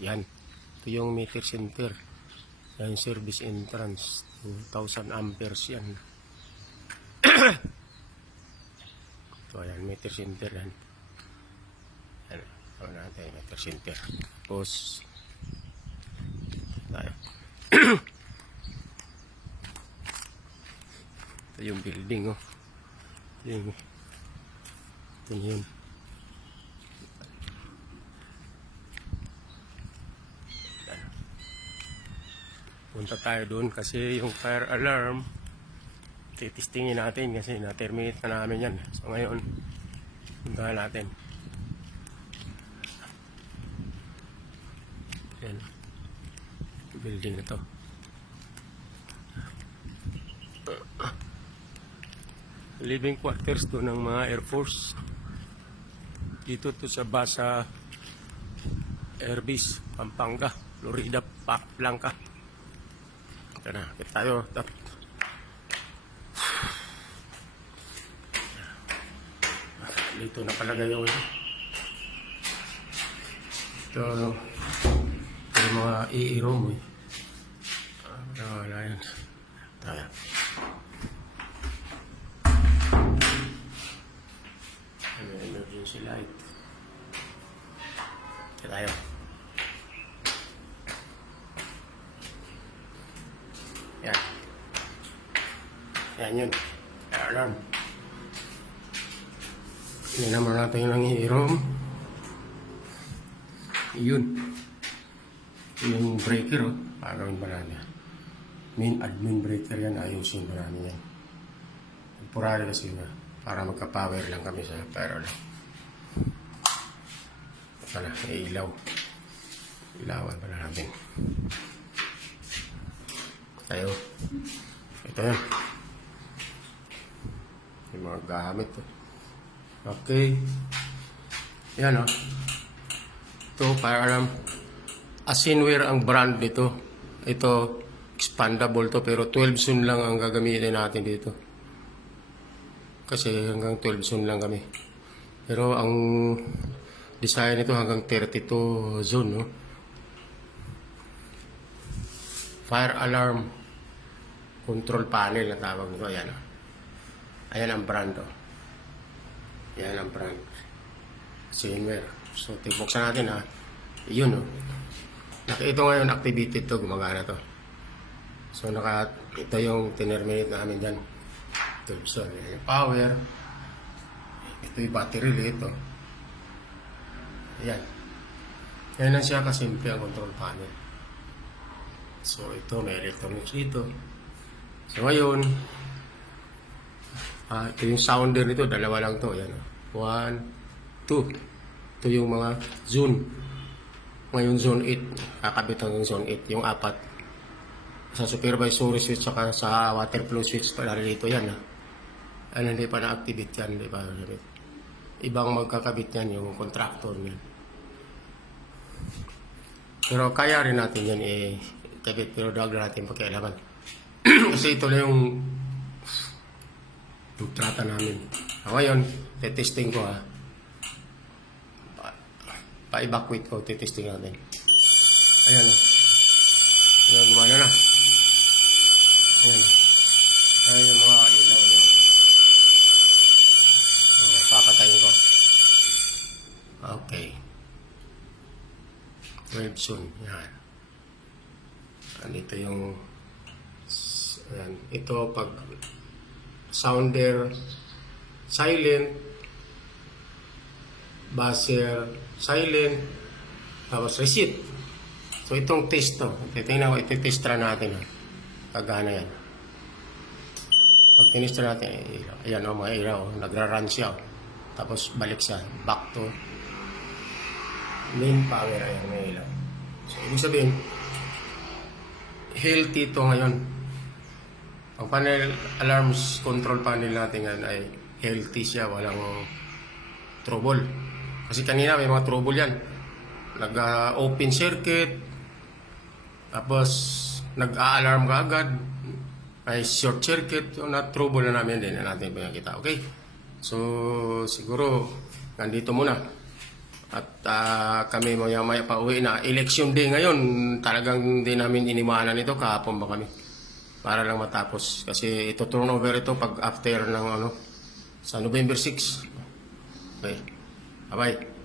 Yan. Ito yung meter center. Yan, service entrance. 2,000 amperes yan. Ito, yan, meter center yan. Yan, ito natin, meter center. Tapos, tayo. Ito yung building, oh. Ito yun. Punta tayo doon kasi yung fire alarm titistingin natin kasi na-terminate na namin yan. So ngayon punta natin. Yan. Building na to. Living quarters to ng mga Air Force. Dito to sa Basa Air Base, Pampanga, Florida, Blanca. Ito na, kita tayo. Dito na palagay yun. Ito yung mga i-room. Wala yan. Tayo. Emergency light. Kita tayo. Yan. Yan yun. Alarm. Hindi naman natin yung i-room. Yun. Yung breaker, oh. Pagawin ba natin? Main admin breaker yan. Ayusin ba natin yan? Temporary kasi na. Para magka-power lang kami sa pero lang. Pala, ilaw. Ilawan pala natin. Tayo. Ito yan. Yung mga gamit. Okay. Yan o. Ito, para alam. Asinware ang brand nito. Ito, expandable to. Pero 12 sun lang ang gagamitin natin dito. Kasi hanggang 12 zone lang kami. Pero ang design nito hanggang 32 zone, no? Fire alarm control panel na tawag nito. Ayan, ayan ang brand, oh. Ayan ang brand. Asinware. So, tibuksan natin, ha. Yun, oh. Ito ngayon, activated to. Gumagana to. So, ito yung tinerminate namin dyan. So, yung power. Ito yung battery dito. Ayan. Yan lang siya kasimple ang control panel. So, ito may electronics dito. So, ngayon, ito yung sounder nito. Dalawa lang to. Ayan. 1, 2. Ito yung mga zone. Ngayon, zone 8. Kakabit hanggang zone 8. Yung 4. Sa supervisory switch saka sa water flow switch pala dito yan. Ano, hindi pa na-activate yan, hindi pa na-activate. Ibang magkakabit yan, yung contractor yan. Pero kaya rin natin yan kabit, pero dahil natin pakialaman. Kasi ito na yung trata namin. Ngayon, testing ko, ha. Pa-evacuate ko, testing natin. Ayan, ha. Ayan, gumana na. Ayan, ha. Ayan yung mga ilaw nyo. Papatayin ko. Okay. 12 soon. Yan. Andito yung ayan. Ito pag sounder silent, buzzer silent, tapos reset. So itong test to. Tingnan ko, iti-testra natin. Kagana yan. Pag tinestra natin, ayan o, mga ilaw. Nagra-run siya. Tapos balik siya. Back to main power. Ayan, may ilaw. So, ibig sabihin, healthy ito ngayon. Ang panel, alarms control panel natin ngayon ay healthy siya. Walang trouble. Kasi kanina may mga trouble yan. Nag-open circuit. Tapos, nag-a-alarm ka agad. Ay short circuit. So, na-trouble na namin din na natin pinakita. Okay? So, siguro, nandito muna. At kami maya-maya pa uwi na. Election day ngayon, talagang hindi namin inimanan ito. Kahapon ba kami? Para lang matapos. Kasi ito turnover ito pag after ng sa November 6. Okay. Bye-bye.